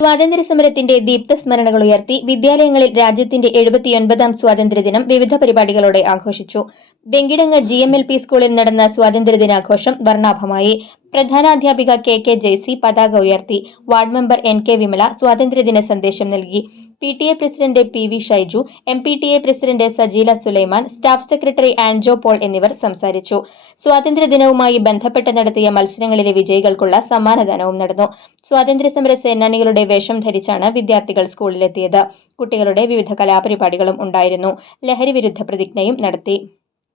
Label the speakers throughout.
Speaker 1: സ്വാതന്ത്ര്യ സമരത്തിന്റെ ദീപ്ത സ്മരണകൾ ഉയർത്തി വിദ്യാലയങ്ങളിൽ രാജ്യത്തിന്റെ എഴുപത്തിയൊൻപതാം സ്വാതന്ത്ര്യദിനം വിവിധ പരിപാടികളോടെ ആഘോഷിച്ചു. Venkitangu G M L P സ്കൂളിൽ നടന്ന സ്വാതന്ത്ര്യദിനാഘോഷം വർണാഭമായി. പ്രധാനാധ്യാപിക കെ കെ ജെയ്സി പതാക ഉയർത്തി. Ward member N K Vimala സ്വാതന്ത്ര്യദിന സന്ദേശം നൽകി. P T A president P V Shaiju M P T A president Sajeela Sulaiman staff secretary Anjo Paul എന്നിവർ സംസാരിച്ചു. സ്വാതന്ത്ര്യദിനവുമായി ബന്ധപ്പെട്ട് നടത്തിയ മത്സരങ്ങളിലെ വിജയികൾക്കുള്ള സമ്മാനദാനവും നടന്നു. സ്വാതന്ത്ര്യസമര സേനാനികളുടെ വേഷം ധരിച്ചാണ് വിദ്യാർത്ഥികൾ സ്കൂളിലെത്തിയത്. കുട്ടികളുടെ വിവിധ കലാപരിപാടികളും ഉണ്ടായിരുന്നു. ലഹരി വിരുദ്ധ പ്രതിജ്ഞയും നടത്തി.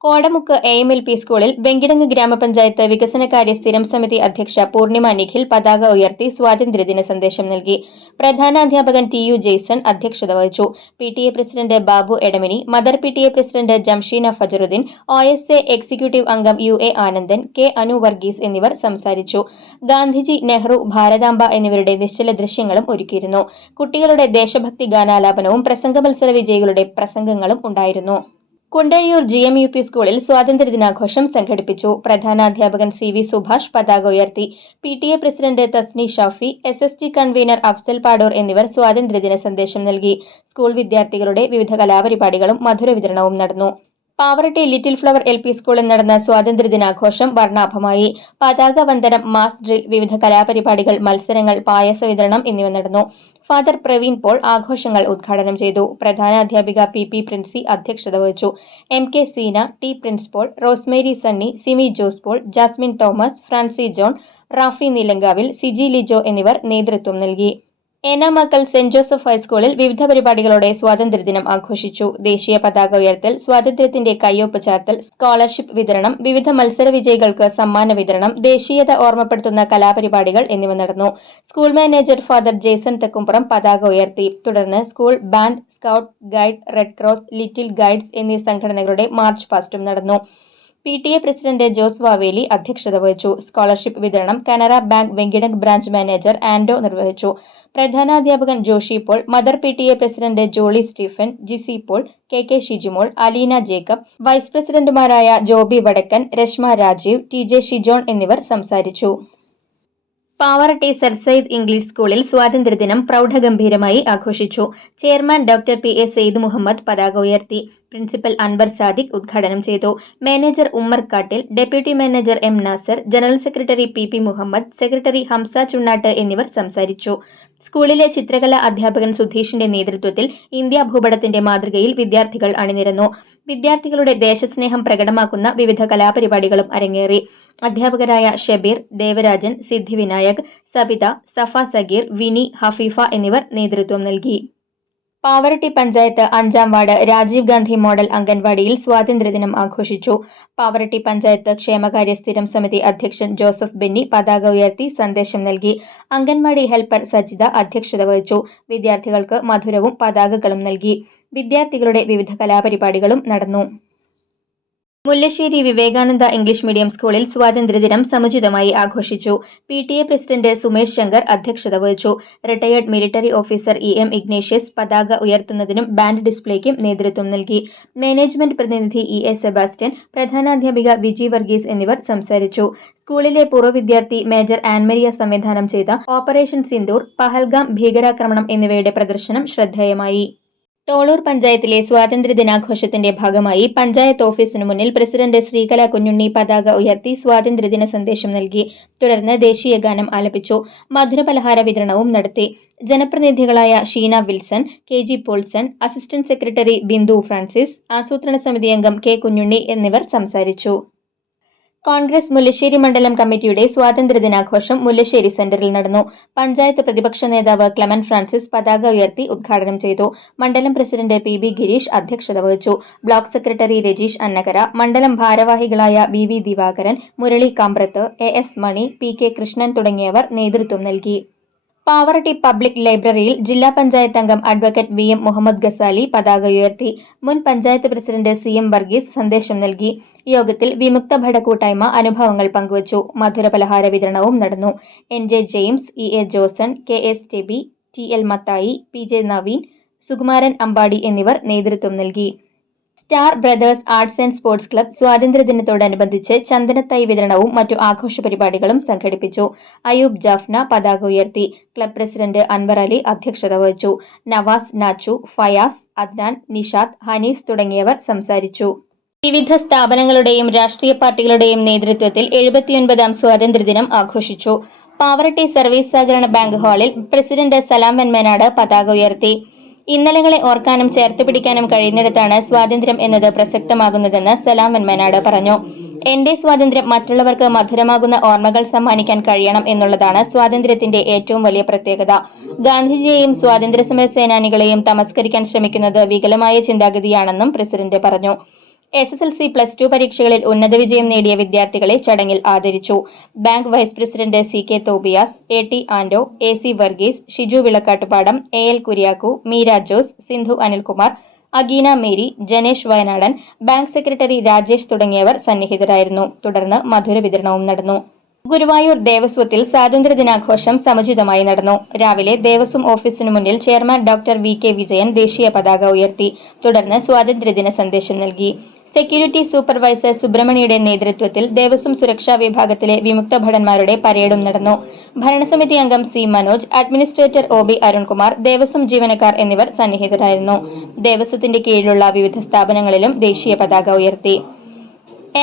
Speaker 1: Kodamukku A M L P സ്കൂളിൽ വെങ്കിടങ്ങ് ഗ്രാമപഞ്ചായത്ത് വികസനകാര്യ സ്ഥിരം സമിതി അധ്യക്ഷ പൂർണിമ നിഖിൽ പതാക ഉയർത്തി സ്വാതന്ത്ര്യദിന സന്ദേശം നൽകി. പ്രധാനാധ്യാപകൻ ടി യു ജെയ്സൺ അധ്യക്ഷത വഹിച്ചു. P T A president Babu Edamini mother P T A president Jamsheena Fajaruddeen O S A executive അംഗം U A Anandan K Anu Varghese എന്നിവർ സംസാരിച്ചു. ഗാന്ധിജി നെഹ്റു ഭാരതാംബ എന്നിവരുടെ നിശ്ചല ദൃശ്യങ്ങളും ഒരുക്കിയിരുന്നു. കുട്ടികളുടെ ദേശഭക്തി ഗാനാലാപനവും പ്രസംഗ മത്സര വിജയികളുടെ പ്രസംഗങ്ങളും ഉണ്ടായിരുന്നു. Kundazhiyur G M U P സ്കൂളിൽ സ്വാതന്ത്ര്യദിനാഘോഷം സംഘടിപ്പിച്ചു. പ്രധാനാധ്യാപകൻ സി വി സുഭാഷ് പതാക ഉയർത്തി. P T A president Thasni Shafi S S T convener Afsal Padoor എന്നിവർ സ്വാതന്ത്ര്യദിന സന്ദേശം നൽകി. സ്കൂൾ വിദ്യാർത്ഥികളുടെ വിവിധ കലാപരിപാടികളും മധുര വിതരണവും നടന്നു. Pavaratty little flower L P സ്കൂളിൽ നടന്ന സ്വാതന്ത്ര്യദിനാഘോഷം വർണാഭമായി. പതാക വന്ദനം മാസ് ഡ്രിൽ വിവിധ കലാപരിപാടികൾ മത്സരങ്ങൾ പായസ വിതരണം എന്നിവ നടന്നു. ഫാദർ പ്രവീൺ പോൾ ആഘോഷങ്ങൾ ഉദ്ഘാടനം ചെയ്തു. പ്രധാന അധ്യാപിക പി പി പ്രിൻസി അധ്യക്ഷത വഹിച്ചു. M K Seena T principal Rosemary Sunny Simi Jose Paul Jasmine Thomas Francy John Rafi Nilankavil Siji Lijo എന്നിവർ നേതൃത്വം നൽകി. ഏനാമക്കൽ സെന്റ് ജോസഫ് ഹൈസ്കൂളിൽ വിവിധ പരിപാടികളോടെ സ്വാതന്ത്ര്യദിനം ആഘോഷിച്ചു. ദേശീയ പതാക ഉയർത്തൽ സ്വാതന്ത്ര്യത്തിന്റെ കയ്യൊപ്പ് ചാർത്തൽ സ്കോളർഷിപ്പ് വിതരണം വിവിധ മത്സര വിജയികൾക്ക് സമ്മാന വിതരണം ദേശീയത ഓർമ്മപ്പെടുത്തുന്ന കലാപരിപാടികൾ എന്നിവ നടന്നു. School manager father Jason Thekkumpuram പതാക ഉയർത്തി. തുടർന്ന് school band scout guide red cross little guides എന്നീ സംഘടനകളുടെ മാർച്ച് പാസ്റ്റും നടന്നു. P T A president Jose Vaveli അധ്യക്ഷത വഹിച്ചു. സ്കോളർഷിപ്പ് വിതരണം Canara bank Venkitangu branch manager Ando നിർവഹിച്ചു. പ്രധാനാധ്യാപകൻ Joshi Paul mother P T A president Jolly Stephen Jisi Paul K K Shijimol Aleena Jacob vice പ്രസിഡന്റുമാരായ Joby Vadakkan Reshma Rajeev T J Shijon എന്നിവർ സംസാരിച്ചു. Pavaratti sir Sayyid English സ്കൂളിൽ സ്വാതന്ത്ര്യദിനം പ്രൗഢഗംഭീരമായി ആഘോഷിച്ചു. Chairman doctor P A Syed Muhammad പതാക ഉയർത്തി. പ്രിൻസിപ്പൽ അൻവർ സാദിഖ് ഉദ്ഘാടനം ചെയ്തു. Manager Ummer Kattil deputy manager M Nasar general secretary P P Muhammad secretary Hamza Chunnattu എന്നിവർ സംസാരിച്ചു. സ്കൂളിലെ ചിത്രകല അധ്യാപകൻ സുധീഷിന്റെ നേതൃത്വത്തിൽ ഇന്ത്യ ഭൂപടത്തിന്റെ മാതൃകയിൽ വിദ്യാർത്ഥികൾ അണിനിരന്നു. വിദ്യാർത്ഥികളുടെ ദേശസ്നേഹം പ്രകടമാക്കുന്ന വിവിധ കലാപരിപാടികളും അരങ്ങേറി. അധ്യാപകരായ ഷബീർ ദേവരാജൻ സിദ്ധിവിനായക് സബിത സഫ സഗീർ വിനി ഹഫീഫ എന്നിവർ നേതൃത്വം നൽകി. പാവറട്ടി പഞ്ചായത്ത് അഞ്ചാം വാർഡ് രാജീവ് ഗാന്ധി മോഡൽ അംഗൻവാടിയിൽ സ്വാതന്ത്ര്യദിനം ആഘോഷിച്ചു. പാവറട്ടി പഞ്ചായത്ത് ക്ഷേമകാര്യ സ്ഥിരം സമിതി അധ്യക്ഷൻ ജോസഫ് ബെന്നി പതാക ഉയർത്തി സന്ദേശം നൽകി. അംഗൻവാടി ഹെൽപ്പർ സജിത അധ്യക്ഷത വഹിച്ചു. വിദ്യാർത്ഥികൾക്ക് മധുരവും പതാകകളും നൽകി. വിദ്യാർത്ഥികളുടെ വിവിധ കലാപരിപാടികളും നടന്നു. മുല്ലശ്ശേരി വിവേകാനന്ദ ഇംഗ്ലീഷ് മീഡിയം സ്കൂളിൽ സ്വാതന്ത്ര്യദിനം സമുചിതമായി ആഘോഷിച്ചു. P T A president Sumesh Shankar അധ്യക്ഷത വഹിച്ചു. Retired military officer E M Ignatius പതാക ഉയർത്തുന്നതിനും ബാൻഡ് ഡിസ്പ്ലേക്കും നേതൃത്വം നൽകി. മാനേജ്മെന്റ് പ്രതിനിധി ഇ എ സെബാസ്റ്റ്യൻ പ്രധാനാധ്യാപിക വിജി വർഗീസ് എന്നിവർ സംസാരിച്ചു. സ്കൂളിലെ പൂർവ വിദ്യാർത്ഥി മേജർ ആൻമരിയ സംവിധാനം ചെയ്ത ഓപ്പറേഷൻ സിന്ദൂർ പഹൽഗാം ഭീകരാക്രമണം എന്നിവയുടെ പ്രദർശനം ശ്രദ്ധേയമായി. തോളൂർ പഞ്ചായത്തിലെ സ്വാതന്ത്ര്യദിനാഘോഷത്തിന്റെ ഭാഗമായി പഞ്ചായത്ത് ഓഫീസിന് മുന്നിൽ പ്രസിഡന്റ് ശ്രീകല കുഞ്ഞുണ്ണി പതാക ഉയർത്തി സ്വാതന്ത്ര്യദിന സന്ദേശം നൽകി. തുടർന്ന് ദേശീയ ഗാനം ആലപിച്ചു. മധുരപലഹാര വിതരണവും നടത്തി. ജനപ്രതിനിധികളായ Sheena Wilson K G Paulson assistant secretary Bindu Francis ആസൂത്രണ സമിതി അംഗം കെ കുഞ്ഞുണ്ണി എന്നിവർ സംസാരിച്ചു. കോൺഗ്രസ് മുല്ലശ്ശേരി മണ്ഡലം കമ്മിറ്റിയുടെ സ്വാതന്ത്ര്യദിനാഘോഷം മുല്ലശ്ശേരി സെന്ററിൽ നടന്നു. പഞ്ചായത്ത് പ്രതിപക്ഷ നേതാവ് ക്ലെമൻ ഫ്രാൻസിസ് പതാക ഉയർത്തി ഉദ്ഘാടനം ചെയ്തു. മണ്ഡലം പ്രസിഡന്റ് പി ബി ഗിരീഷ് അധ്യക്ഷത വഹിച്ചു. ബ്ലോക്ക് സെക്രട്ടറി രജീഷ് അന്നകര മണ്ഡലം ഭാരവാഹികളായ B V Divakaran Murali Kambrath A S Mani P K Krishnan തുടങ്ങിയവർ നേതൃത്വം നൽകി. പാവറട്ടി പബ്ലിക് ലൈബ്രറിയിൽ ജില്ലാ പഞ്ചായത്ത് അംഗം advocate V M Muhammad Gazali പതാക ഉയർത്തി മുൻ panchayat president C M Varghese സന്ദേശം നൽകി. യോഗത്തിൽ വിമുക്ത ഭട കൂട്ടായ്മ അനുഭവങ്ങൾ പങ്കുവച്ചു. മധുര പലഹാര വിതരണവും നടന്നു. N J James E A Joson K S Teby T L Mathai P J Naveen Sukumaran Ambadi എന്നിവർ നേതൃത്വം നൽകി. Star brothers arts and sports club സ്വാതന്ത്ര്യദിനത്തോടനുബന്ധിച്ച് ചന്ദനത്തൈ വിതരണവും മറ്റു ആഘോഷ പരിപാടികളും സംഘടിപ്പിച്ചു. അയൂബ് ജാഫ്ന പതാക ഉയർത്തി. ക്ലബ് പ്രസിഡന്റ് അൻവർ അലി അധ്യക്ഷത വഹിച്ചു. നവാസ് നാച്ചു ഫയാസ് അദ്നാൻ നിഷാദ് ഹനീസ് തുടങ്ങിയവർ സംസാരിച്ചു. വിവിധ സ്ഥാപനങ്ങളുടെയും രാഷ്ട്രീയ പാർട്ടികളുടെയും നേതൃത്വത്തിൽ എഴുപത്തിയൊൻപതാം സ്വാതന്ത്ര്യദിനം ആഘോഷിച്ചു. പാവറട്ടി സർവീസ് സഹകരണ ബാങ്ക് ഹാളിൽ പ്രസിഡന്റ് സലാം വെൺമേനാട് പതാക ഉയർത്തി. ഇന്നലകളെ ഓർക്കാനും ചേർത്ത് പിടിക്കാനും കഴിയുന്നിടത്താണ് സ്വാതന്ത്ര്യം എന്നത് പ്രസക്തമാകുന്നതെന്ന് സലാം വെന്മനാട് പറഞ്ഞു. എന്റെ സ്വാതന്ത്ര്യം മറ്റുള്ളവർക്ക് മധുരമാകുന്ന ഓർമ്മകൾ സമ്മാനിക്കാൻ കഴിയണം എന്നുള്ളതാണ് സ്വാതന്ത്ര്യത്തിന്റെ ഏറ്റവും വലിയ പ്രത്യേകത. ഗാന്ധിജിയെയും സ്വാതന്ത്ര്യ സമര സേനാനികളെയും തമസ്കരിക്കാൻ ശ്രമിക്കുന്നത് വികലമായ ചിന്താഗതിയാണെന്നും പ്രസിഡന്റ് പറഞ്ഞു. S S L C plus two പരീക്ഷകളിൽ ഉന്നത വിജയം നേടിയ വിദ്യാർത്ഥികളെ ചടങ്ങിൽ ആദരിച്ചു. Bank vice president C K Tobias A T Ando A C Varghese Shiju Vilakkattupadam A L Kuriakku Meera Jose Sindhu Anilkumar Ageena Mary Janesh Wayanadan bank secretary Rajesh തുടങ്ങിയവർ സന്നിഹിതരായിരുന്നു. തുടർന്ന് മധുര വിതരണവും നടന്നു. ഗുരുവായൂർ ദേവസ്വത്തിൽ സ്വാതന്ത്ര്യ ദിനാഘോഷം സമുചിതമായി നടന്നു. രാവിലെ ദേവസ്വം ഓഫീസിനു മുന്നിൽ chairman doctor V K Vijayan ദേശീയ പതാക ഉയർത്തി. തുടർന്ന് സ്വാതന്ത്ര്യദിന സന്ദേശം നൽകി. സെക്യൂരിറ്റി സൂപ്പർവൈസർ സുബ്രഹ്മണിയുടെ നേതൃത്വത്തിൽ ദേവസ്വം സുരക്ഷാ വിഭാഗത്തിലെ വിമുക്ത ഭടന്മാരുടെ പരേഡും നടന്നു. ഭരണസമിതി അംഗം C Manoj administrator O B Arunkumar Devaswom ജീവനക്കാർ എന്നിവർ സന്നിഹിതരായിരുന്നു. ദേവസ്വത്തിന്റെ കീഴിലുള്ള വിവിധ സ്ഥാപനങ്ങളിലും ദേശീയ പതാക ഉയർത്തി.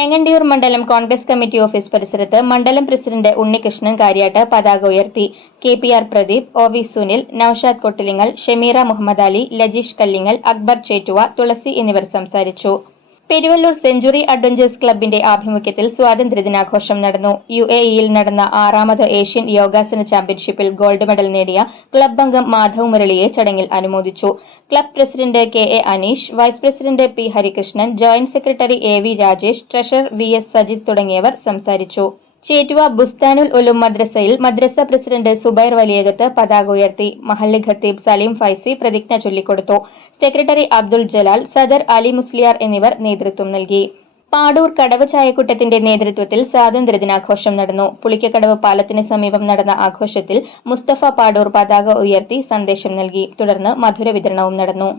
Speaker 1: ഏങ്ങണ്ടിയൂർ മണ്ഡലം കോൺഗ്രസ് കമ്മിറ്റി ഓഫീസ് പരിസരത്ത് മണ്ഡലം പ്രസിഡന്റ് ഉണ്ണികൃഷ്ണൻ കാര്യാട്ട് പതാക ഉയർത്തി. K P R Pradeep O V Sunil Noushad Kottilingal Shameera Muhammad Ali Lajeesh Kallingal Akbar Chettuva Thulasi എന്നിവർ സംസാരിച്ചു. പെരുവല്ലൂർ സെഞ്ചുറി അഡ്വഞ്ചേഴ്സ് ക്ലബിന്റെ ആഭിമുഖ്യത്തിൽ സ്വാതന്ത്ര്യദിനാഘോഷം നടന്നു. യു എ ഇയിൽ നടന്ന ആറാമത് ഏഷ്യൻ യോഗാസന ചാമ്പ്യൻഷിപ്പിൽ ഗോൾഡ് മെഡൽ നേടിയ ക്ലബ് അംഗം മാധവ് മുരളിയെ ചടങ്ങിൽ അനുമോദിച്ചു. Club president K A Aneesh vice president P Harikrishnan joint secretary A V Rajesh treasurer V S Sajith തുടങ്ങിയവർ സംസാരിച്ചു. ചേറ്റുവ ബുസ്താനുൽ ഉലും മദ്രസയിൽ മദ്രസ പ്രസിഡന്റ് സുബൈർ വലിയകത്ത് പതാക ഉയർത്തി. മഹല്ല് ഖത്തീബ് സലീം ഫൈസി പ്രതിജ്ഞ ചൊല്ലിക്കൊടുത്തു. സെക്രട്ടറി അബ്ദുൾ ജലാൽ സദർ അലി മുസ്ലിയാർ എന്നിവർ നേതൃത്വം നൽകി. പാടൂർ കടവ് ചായക്കൂട്ടത്തിന്റെ നേതൃത്വത്തിൽ സ്വാതന്ത്ര്യദിനാഘോഷം നടന്നു. പുളിക്കക്കടവ് പാലത്തിന് സമീപം നടന്ന ആഘോഷത്തിൽ മുസ്തഫ പാടൂർ പതാക ഉയർത്തി സന്ദേശം നൽകി. തുടർന്ന് മധുര വിതരണവും നടന്നു.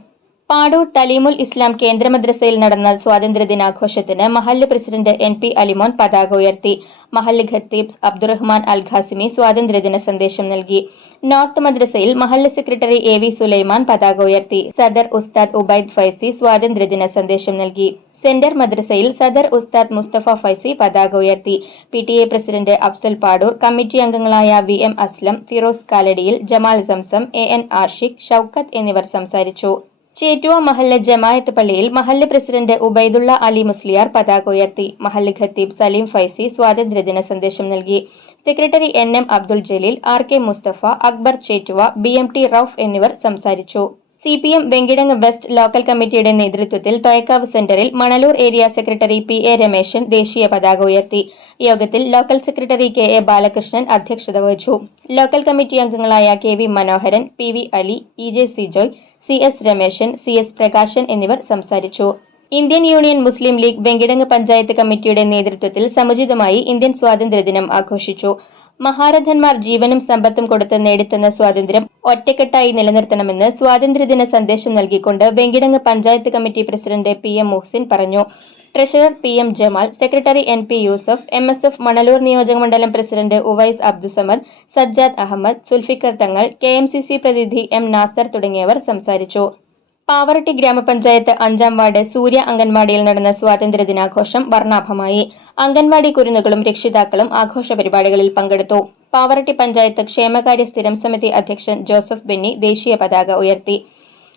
Speaker 1: പാടൂർ തലീമുൽ ഇസ്ലാം കേന്ദ്ര മദ്രസയിൽ നടന്ന സ്വാതന്ത്ര്യദിനാഘോഷത്തിന് മഹല്ല് പ്രസിഡന്റ് എൻ പി അലിമോൻ പതാക ഉയർത്തി. മഹല്ല് ഖത്തീബ് അബ്ദുറഹ്മാൻ അൽ ഖാസിമി സ്വാതന്ത്ര്യദിന സന്ദേശം നൽകി. നോർത്ത് മദ്രസയിൽ മഹല്ല് സെക്രട്ടറി എ വി സുലൈമാൻ പതാക ഉയർത്തി. സദർ ഉസ്താദ് ഉബൈദ് ഫൈസി സ്വാതന്ത്ര്യദിന സന്ദേശം നൽകി. സെന്റർ മദ്രസയിൽ സദർ ഉസ്താദ് മുസ്തഫ ഫൈസി പതാക ഉയർത്തി. P T A president Afsal Padoor committee അംഗങ്ങളായ വി എം അസ്ലം ഫിറോസ് കാലടിയിൽ ജമാൽ സംസം എ എൻ ആഷിഖ് ഷൌക്കത്ത് എന്നിവർ സംസാരിച്ചു. ചേറ്റുവ മഹല്ല ജമായത്ത് പള്ളിയിൽ മഹല്ല പ്രസിഡന്റ് ഉബൈദുള്ള അലി മുസ്ലിയാർ പതാക ഉയർത്തി. മഹല്ല് ഖത്തീബ് സലീം ഫൈസി സ്വാതന്ത്ര്യദിന സന്ദേശം നൽകി. Secretary N M Abdul Jaleel R K Musthafa Akbar Chettuva B M T Rauf എന്നിവർ സംസാരിച്ചു. C P M Venkitangu west local കമ്മിറ്റിയുടെ നേതൃത്വത്തിൽ തോയക്കാവ് സെന്ററിൽ Manalur area secretary P A Rameshan ദേശീയ പതാക ഉയർത്തി. യോഗത്തിൽ local secretary K A Balakrishnan അധ്യക്ഷത വഹിച്ചു. ലോക്കൽ കമ്മിറ്റി അംഗങ്ങളായ K V Manoharan P V Ali E J Sijoy C S Rameshan C S Prakashan എന്നിവർ സംസാരിച്ചു. Indian Union Muslim League Venkitangu panchayat കമ്മിറ്റിയുടെ നേതൃത്വത്തിൽ സമുചിതമായി ഇന്ത്യൻ സ്വാതന്ത്ര്യദിനം ആഘോഷിച്ചു. മഹാരഥന്മാർ ജീവനും സമ്പത്തും കൊടുത്ത് നേടിത്തന്ന സ്വാതന്ത്ര്യം ഒറ്റക്കെട്ടായി നിലനിർത്തണമെന്ന് സ്വാതന്ത്ര്യദിന സന്ദേശം നൽകിക്കൊണ്ട് Venkitangu panchayat committee president P M Muhsin പറഞ്ഞു. Treasurer P M Jamal secretary N P Yusuf M S F Manalur നിയോജകമണ്ഡലം president Uvais Abdussamad Sajjad Ahammed Sulfikar Thangal K M C C പ്രതിനിധി എം നാസർ തുടങ്ങിയവർ സംസാരിച്ചു. പാവറട്ടി ഗ്രാമപഞ്ചായത്ത് അഞ്ചാം ward സൂര്യ അംഗൻവാടിയിൽ നടന്ന സ്വാതന്ത്ര്യ ദിനാഘോഷം വർണാഭമായി. അംഗൻവാടി കുരുന്നുകളും രക്ഷിതാക്കളും ആഘോഷ പരിപാടികളിൽ പങ്കെടുത്തു. പാവറട്ടി പഞ്ചായത്ത് ക്ഷേമകാര്യ സ്ഥിരം സമിതി അധ്യക്ഷൻ ജോസഫ് ബെന്നി ദേശീയ പതാക ഉയർത്തി.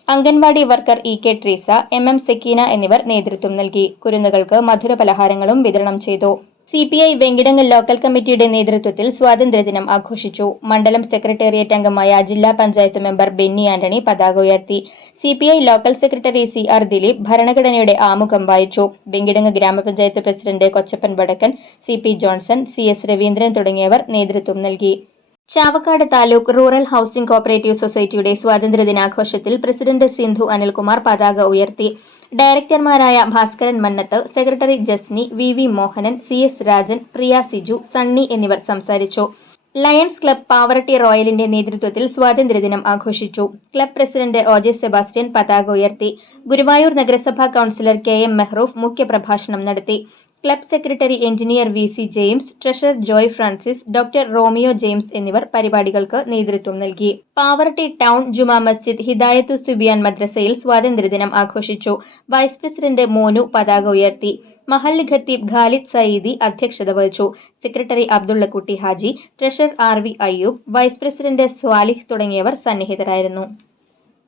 Speaker 1: Anganwadi worker E K Treesa M M Sekeena എന്നിവർ നേതൃത്വം നൽകി. കുരുന്നുകൾക്ക് മധുര പലഹാരങ്ങളും വിതരണം ചെയ്തു. C P I Venkitangal local കമ്മിറ്റിയുടെ നേതൃത്വത്തിൽ സ്വാതന്ത്ര്യദിനം ആഘോഷിച്ചു. മണ്ഡലം സെക്രട്ടേറിയറ്റ് അംഗമായ ജില്ലാ പഞ്ചായത്ത് മെമ്പർ ബെന്നി ആന്റണി പതാക ഉയർത്തി. C P I local secretary C R Dileep ഭരണഘടനയുടെ ആമുഖം വായിച്ചു. വെങ്കിടങ്ങ് ഗ്രാമപഞ്ചായത്ത് president Kochappan Vadakkan C P Johnson C S Raveendran തുടങ്ങിയവർ നേതൃത്വം നൽകി. Chavakkad taluk rural housing cooperative സൊസൈറ്റിയുടെ സ്വാതന്ത്ര്യ ദിനാഘോഷത്തിൽ പ്രസിഡന്റ് സിന്ധു അനിൽകുമാർ പതാക ഉയർത്തി. ഡയറക്ടർമാരായ Bhaskaran Mannath secretary Jasni V V Mohanan C S Rajan Priya Siju Sunny എന്നിവർ സംസാരിച്ചു. ലയൺസ് ക്ലബ് പാവറട്ടി റോയലിന്റെ നേതൃത്വത്തിൽ സ്വാതന്ത്ര്യദിനം ആഘോഷിച്ചു. Club president O J Sebastian പതാക ഉയർത്തി. ഗുരുവായൂർ നഗരസഭാ കൗൺസിലർ കെ എം മെഹ്റൂഫ് മുഖ്യപ്രഭാഷണം നടത്തി. Club secretary engineer V C James treasurer Joy Francis doctor Romeo James എന്നിവർ പരിപാടികൾക്ക് നേതൃത്വം നൽകി. പാവർട്ടി ടൗൺ ജുമാ മസ്ജിദ് ഹിദായത്തു സുബിയാൻ മദ്രസയിൽ സ്വാതന്ത്ര്യദിനം ആഘോഷിച്ചു. വൈസ് പ്രസിഡന്റ് മോനു പതാക ഉയർത്തി. മഹല്ല് ഖത്തീബ് ഖാലിദ് സയീദി അധ്യക്ഷത വഹിച്ചു. Secretary Abdullakutty Haji treasurer R V Ayyub vice president Swalih തുടങ്ങിയവർ സന്നിഹിതരായിരുന്നു.